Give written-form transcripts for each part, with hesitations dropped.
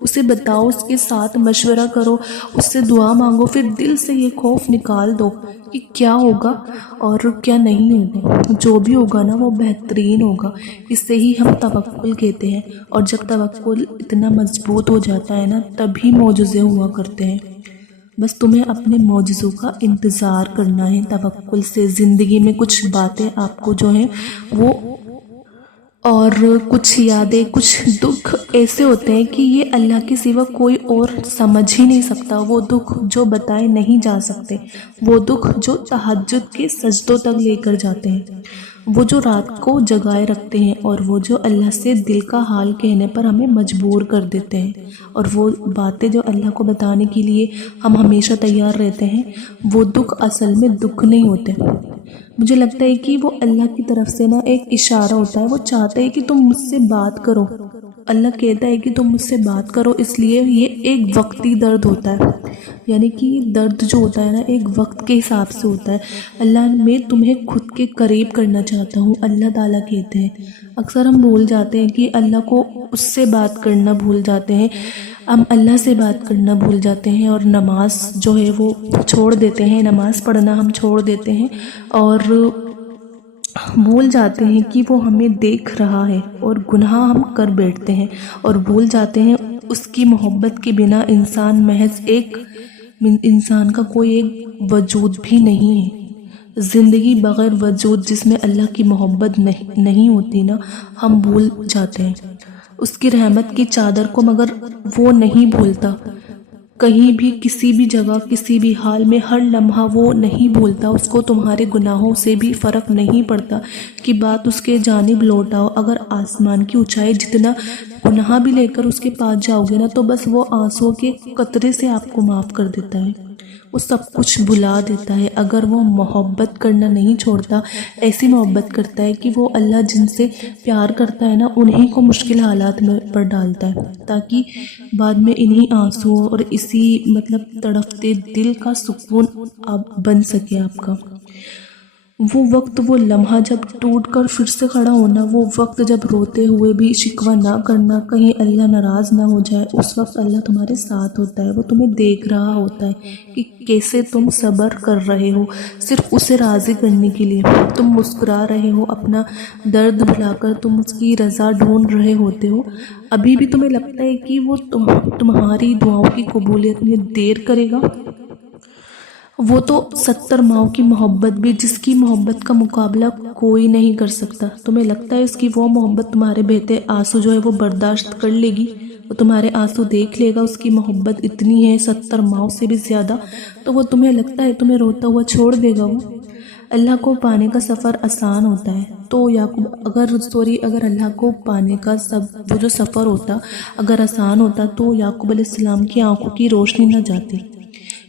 اسے بتاؤ، اس کے ساتھ مشورہ کرو، اس سے دعا مانگو، پھر دل سے یہ خوف نکال دو کہ کیا ہوگا اور کیا نہیں ہوگا۔ جو بھی ہوگا نا وہ بہترین ہوگا۔ اس سے ہی ہم توکل کہتے ہیں، اور جب توکل اتنا مضبوط ہو جاتا ہے نا تبھی معجزے ہوا کرتے ہیں۔ بس تمہیں اپنے معجزوں کا انتظار کرنا ہے توکل سے۔ زندگی میں کچھ باتیں آپ کو جو ہیں وہ اور کچھ یادیں، کچھ دکھ ایسے ہوتے ہیں کہ یہ اللہ کے سوا کوئی اور سمجھ ہی نہیں سکتا۔ وہ دکھ جو بتائے نہیں جا سکتے، وہ دکھ جو تہجد کے سجدوں تک لے کر جاتے ہیں، وہ جو رات کو جگائے رکھتے ہیں، اور وہ جو اللہ سے دل کا حال کہنے پر ہمیں مجبور کر دیتے ہیں، اور وہ باتیں جو اللہ کو بتانے کے لیے ہم ہمیشہ تیار رہتے ہیں، وہ دکھ اصل میں دکھ نہیں ہوتے۔ مجھے لگتا ہے کہ وہ اللہ کی طرف سے نا ایک اشارہ ہوتا ہے، وہ چاہتا ہے کہ تم مجھ سے بات کرو۔ اللہ کہتا ہے کہ تم مجھ سے بات کرو، اس لیے یہ ایک وقتی درد ہوتا ہے، یعنی کہ درد جو ہوتا ہے نا ایک وقت کے حساب سے ہوتا ہے۔ اللہ میں تمہیں خود کے قریب کرنا چاہتا ہوں، اللہ تعالیٰ کہتے ہیں۔ اکثر ہم بھول جاتے ہیں کہ اللہ کو اس سے بات کرنا بھول جاتے ہیں، ہم اللہ سے بات کرنا بھول جاتے ہیں، اور نماز جو ہے وہ چھوڑ دیتے ہیں، نماز پڑھنا ہم چھوڑ دیتے ہیں، اور بھول جاتے ہیں کہ وہ ہمیں دیکھ رہا ہے، اور گناہ ہم کر بیٹھتے ہیں، اور بھول جاتے ہیں اس کی محبت کے بنا انسان کا کوئی ایک وجود بھی نہیں ہے۔ زندگی بغیر وجود جس میں اللہ کی محبت نہیں ہوتی نا، ہم بھول جاتے ہیں اس کی رحمت کی چادر کو، مگر وہ نہیں بھولتا۔ کہیں بھی، کسی بھی جگہ، کسی بھی حال میں، ہر لمحہ وہ نہیں بھولتا۔ اس کو تمہارے گناہوں سے بھی فرق نہیں پڑتا کہ بات اس کے جانب لوٹاؤ۔ اگر آسمان کی اونچائی جتنا گناہ بھی لے کر اس کے پاس جاؤ گے نا تو بس وہ آنسوں کے قطرے سے آپ کو معاف کر دیتا ہے، وہ سب کچھ بھلا دیتا ہے۔ اگر وہ محبت کرنا نہیں چھوڑتا، ایسی محبت کرتا ہے کہ وہ اللہ جن سے پیار کرتا ہے نا انہی کو مشکل حالات میں پر ڈالتا ہے، تاکہ بعد میں انہی آنسو اور اسی تڑپتے دل کا سکون بن سکے آپ کا۔ وہ وقت، وہ لمحہ جب ٹوٹ کر پھر سے کھڑا ہونا، وہ وقت جب روتے ہوئے بھی شکوہ نہ کرنا کہیں اللہ ناراض نہ ہو جائے، اس وقت اللہ تمہارے ساتھ ہوتا ہے۔ وہ تمہیں دیکھ رہا ہوتا ہے کہ کیسے تم صبر کر رہے ہو، صرف اسے راضی کرنے کے لیے تم مسکرا رہے ہو، اپنا درد بھلا کر تم اس کی رضا ڈھونڈ رہے ہوتے ہو۔ ابھی بھی تمہیں لگتا ہے کہ وہ تمہاری دعاؤں کی قبولیت میں دیر کرے گا؟ وہ تو 70 ماؤں کی محبت بھی، جس کی محبت کا مقابلہ کوئی نہیں کر سکتا۔ تمہیں لگتا ہے اس کی وہ محبت تمہارے بہتے آنسو جو ہے وہ برداشت کر لے گی؟ وہ تمہارے آنسو دیکھ لے گا؟ اس کی محبت اتنی ہے 70 ماؤں سے بھی زیادہ، تو وہ تمہیں لگتا ہے تمہیں روتا ہوا چھوڑ دے گا؟ وہ اللہ کو پانے کا سفر آسان ہوتا ہے تو اگر اللہ کو پانے کا وہ جو سفر ہوتا اگر آسان ہوتا تو یعقوب علیہ السلام کی آنکھوں کی روشنی نہ جاتی،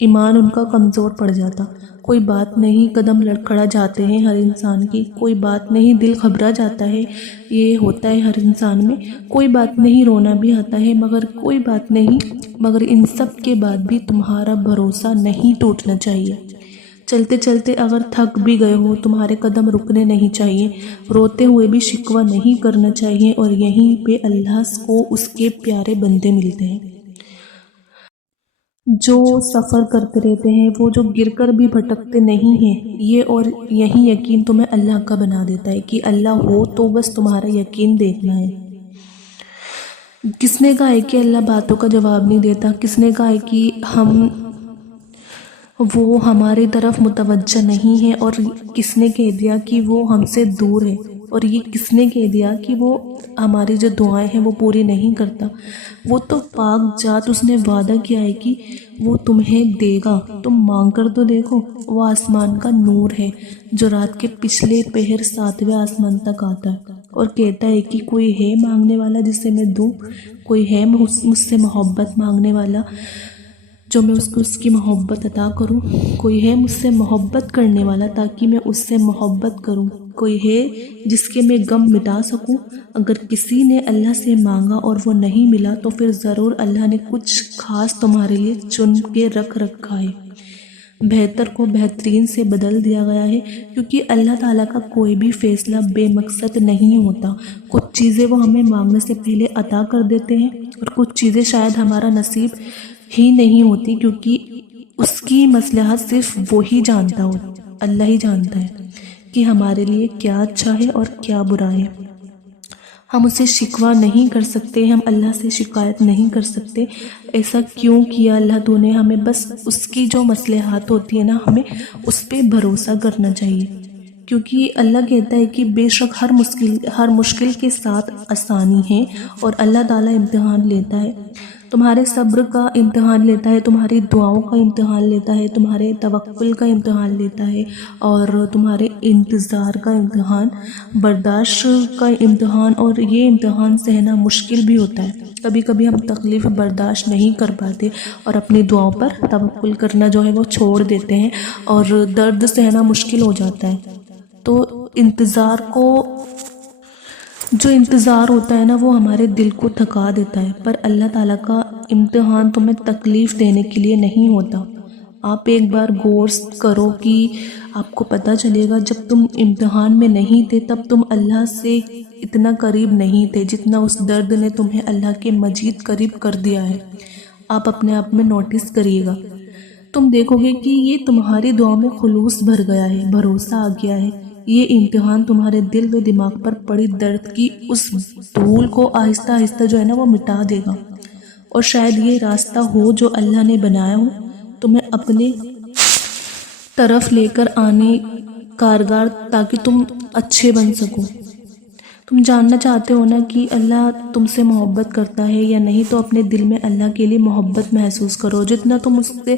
ایمان ان کا کمزور پڑ جاتا۔ کوئی بات نہیں، قدم لڑکھڑا جاتے ہیں ہر انسان کی، کوئی بات نہیں، دل گھبرا جاتا ہے، یہ ہوتا ہے ہر انسان میں، کوئی بات نہیں، رونا بھی آتا ہے، مگر کوئی بات نہیں، مگر ان سب کے بعد بھی تمہارا بھروسہ نہیں ٹوٹنا چاہیے۔ چلتے چلتے اگر تھک بھی گئے ہو تمہارے قدم رکنے نہیں چاہیے، روتے ہوئے بھی شکوہ نہیں کرنا چاہیے، اور یہیں پہ اللہ کو اس کے پیارے بندے ملتے ہیں جو سفر کرتے رہتے ہیں، وہ جو گر کر بھی بھٹکتے نہیں ہیں۔ یہ اور یہی یقین تمہیں اللہ کا بنا دیتا ہے کہ اللہ ہو تو بس تمہارا یقین دیکھنا ہے۔ کس نے کہا ہے کہ اللہ باتوں کا جواب نہیں دیتا؟ کس نے کہا ہے کہ وہ ہماری طرف متوجہ نہیں ہے؟ اور کس نے کہہ دیا کہ وہ ہم سے دور ہے؟ اور یہ کس نے کہہ دیا کہ وہ ہماری جو دعائیں ہیں وہ پوری نہیں کرتا؟ وہ تو پاک ذات، اس نے وعدہ کیا ہے کہ وہ تمہیں دے گا، تم مانگ کر تو دیکھو۔ وہ آسمان کا نور ہے جو رات کے پچھلے پہر 7ویں آسمان تک آتا ہے اور کہتا ہے کہ کوئی ہے مانگنے والا جسے میں دوں، کوئی ہے مجھ سے محبت مانگنے والا جو میں اس کو اس کی محبت عطا کروں، کوئی ہے مجھ سے محبت کرنے والا تاکہ میں اس سے محبت کروں، کوئی ہے جس کے میں غم مٹا سکوں۔ اگر کسی نے اللہ سے مانگا اور وہ نہیں ملا تو پھر ضرور اللہ نے کچھ خاص تمہارے لیے چن کے رکھا ہے۔ بہتر کو بہترین سے بدل دیا گیا ہے، کیونکہ اللہ تعالیٰ کا کوئی بھی فیصلہ بے مقصد نہیں ہوتا۔ کچھ چیزیں وہ ہمیں مانگنے سے پہلے عطا کر دیتے ہیں، اور کچھ چیزیں شاید ہمارا نصیب ہی نہیں ہوتی، کیونکہ اس کی مصلحت صرف وہی جانتا ہو، اللہ ہی جانتا ہے کہ ہمارے لیے کیا اچھا ہے اور کیا برا ہے۔ ہم اسے شکوہ نہیں کر سکتے، ہم اللہ سے شکایت نہیں کر سکتے ایسا کیوں کیا اللہ تو نے، ہمیں بس اس کی جو مصلحات ہوتی ہے نا، ہمیں اس پہ بھروسہ کرنا چاہیے، کیونکہ اللہ کہتا ہے کہ بے شک ہر مشکل کے ساتھ آسانی ہے، اور اللہ تعالیٰ امتحان لیتا ہے، تمہارے صبر کا امتحان لیتا ہے، تمہاری دعاؤں کا امتحان لیتا ہے، تمہارے توکل کا امتحان لیتا ہے، اور تمہارے انتظار کا امتحان، برداشت کا امتحان، اور یہ امتحان سہنا مشکل بھی ہوتا ہے۔ کبھی کبھی ہم تکلیف برداشت نہیں کر پاتے اور اپنی دعاؤں پر توکل کرنا جو ہے وہ چھوڑ دیتے ہیں، اور درد سہنا مشکل ہو جاتا ہے۔ تو جو انتظار ہوتا ہے نا، وہ ہمارے دل کو تھکا دیتا ہے، پر اللہ تعالیٰ کا امتحان تمہیں تکلیف دینے کے لیے نہیں ہوتا۔ آپ ایک بار غور کرو کہ آپ کو پتہ چلے گا، جب تم امتحان میں نہیں تھے تب تم اللہ سے اتنا قریب نہیں تھے جتنا اس درد نے تمہیں اللہ کے مزید قریب کر دیا ہے۔ آپ اپنے آپ میں نوٹس کریے گا، تم دیکھو گے کہ یہ تمہاری دعاؤں میں خلوص بھر گیا ہے، بھروسہ آ گیا ہے۔ یہ امتحان تمہارے دل و دماغ پر پڑی درد کی اس دھول کو آہستہ آہستہ جو ہے نا وہ مٹا دے گا، اور شاید یہ راستہ ہو جو اللہ نے بنایا ہو تمہیں اپنے طرف لے کر آنے کارگر، تاکہ تم اچھے بن سکو۔ تم جاننا چاہتے ہو نا کہ اللہ تم سے محبت کرتا ہے یا نہیں، تو اپنے دل میں اللہ کے لیے محبت محسوس کرو۔ جتنا تم اس سے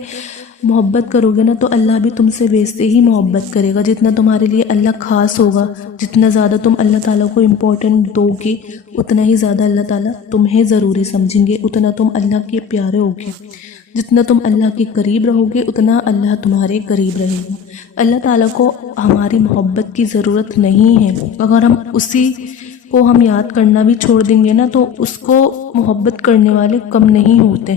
محبت کرو گے نا، تو اللہ بھی تم سے ویسے ہی محبت کرے گا۔ جتنا تمہارے لیے اللہ خاص ہوگا، جتنا زیادہ تم اللہ تعالیٰ کو امپورٹنٹ دو گے، اتنا ہی زیادہ اللہ تعالیٰ تمہیں ضروری سمجھیں گے، اتنا تم اللہ کے پیارے ہوگے۔ جتنا تم اللہ کے قریب رہو گے، اتنا اللہ تمہارے قریب رہے گا۔ اللہ تعالیٰ کو ہماری محبت کی ضرورت نہیں ہے۔ اگر ہم اسی کو یاد کرنا بھی چھوڑ دیں گے نا، تو اس کو محبت کرنے والے کم نہیں ہوتے،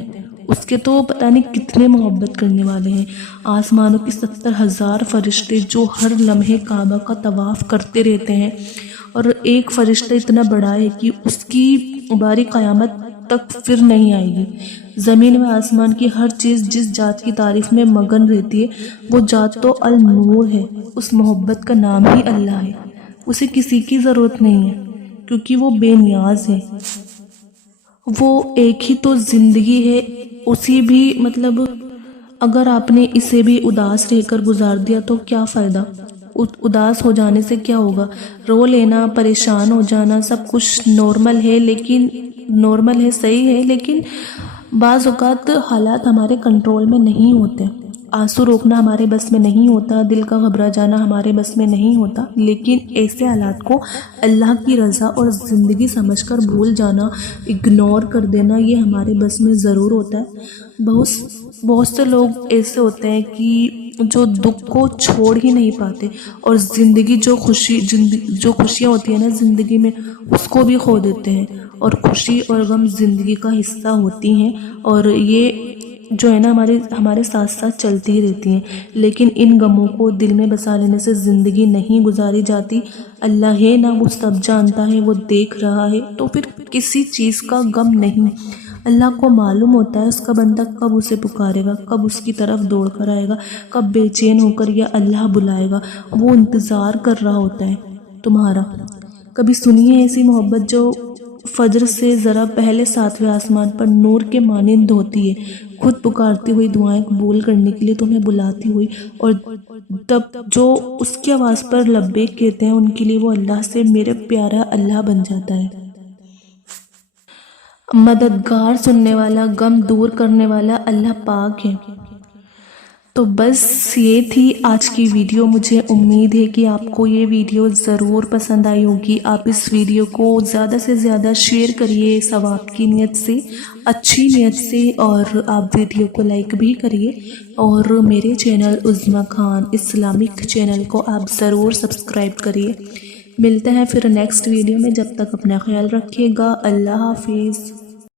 اس کے تو پتہ نہیں کتنے محبت کرنے والے ہیں۔ آسمانوں کی 70,000 فرشتے جو ہر لمحے کعبہ کا طواف کرتے رہتے ہیں، اور ایک فرشتہ اتنا بڑا ہے کہ اس کی باری قیامت تک پھر نہیں آئے گی۔ زمین و آسمان کی ہر چیز جس ذات کی تعریف میں مگن رہتی ہے، وہ ذات تو النور ہے، اس محبت کا نام ہی اللہ ہے۔ اسے کسی کی ضرورت نہیں ہے، کیونکہ وہ بے نیاز ہے۔ وہ ایک ہی تو زندگی ہے، اسی بھی اگر آپ نے اسے بھی اداس رہ کر گزار دیا تو کیا فائدہ؟ اداس ہو جانے سے کیا ہوگا؟ رو لینا، پریشان ہو جانا، سب کچھ نارمل ہے، صحیح ہے، لیکن بعض اوقات حالات ہمارے کنٹرول میں نہیں ہوتے۔ آنسو روکنا ہمارے بس میں نہیں ہوتا، دل کا گھبرا جانا ہمارے بس میں نہیں ہوتا، لیکن ایسے حالات کو اللہ کی رضا اور زندگی سمجھ کر بھول جانا، اگنور کر دینا، یہ ہمارے بس میں ضرور ہوتا ہے۔ بہت سے لوگ ایسے ہوتے ہیں کہ جو دکھ کو چھوڑ ہی نہیں پاتے، اور زندگی جو خوشیاں ہوتی ہیں نا زندگی میں، اس کو بھی کھو دیتے ہیں، اور خوشی اور غم زندگی کا حصہ ہوتی ہیں، اور یہ جو ہے نا ہمارے ساتھ ساتھ چلتی ہی رہتی ہیں، لیکن ان غموں کو دل میں بسا لینے سے زندگی نہیں گزاری جاتی۔ اللہ ہے نا، وہ سب جانتا ہے، وہ دیکھ رہا ہے، تو پھر کسی چیز کا غم نہیں۔ اللہ کو معلوم ہوتا ہے اس کا بندہ کب اسے پکارے گا، کب اس کی طرف دوڑ کر آئے گا، کب بے چین ہو کر یا اللہ بلائے گا، وہ انتظار کر رہا ہوتا ہے تمہارا۔ کبھی سنیے ایسی محبت جو فجر سے ذرا پہلے 7ویں آسمان پر نور کے مانند ہوتی ہے، خود پکارتی ہوئی، دعائیں قبول کرنے کے لیے تمہیں بلاتی ہوئی، اور تب جو اس کی آواز پر لبیک کہتے ہیں، ان کے لیے وہ اللہ سے میرے پیارا اللہ بن جاتا ہے۔ مددگار، سننے والا، غم دور کرنے والا اللہ پاک ہے۔ تو بس یہ تھی آج کی ویڈیو۔ مجھے امید ہے کہ آپ کو یہ ویڈیو ضرور پسند آئی ہوگی۔ آپ اس ویڈیو کو زیادہ سے زیادہ شیئر کریے ثواب کی نیت سے، اچھی نیت سے، اور آپ ویڈیو کو لائک بھی کریے، اور میرے چینل عظمیٰ خان اسلامک چینل کو آپ ضرور سبسکرائب کریے۔ ملتے ہیں پھر نیکسٹ ویڈیو میں، جب تک اپنا خیال رکھیے گا۔ اللہ حافظ۔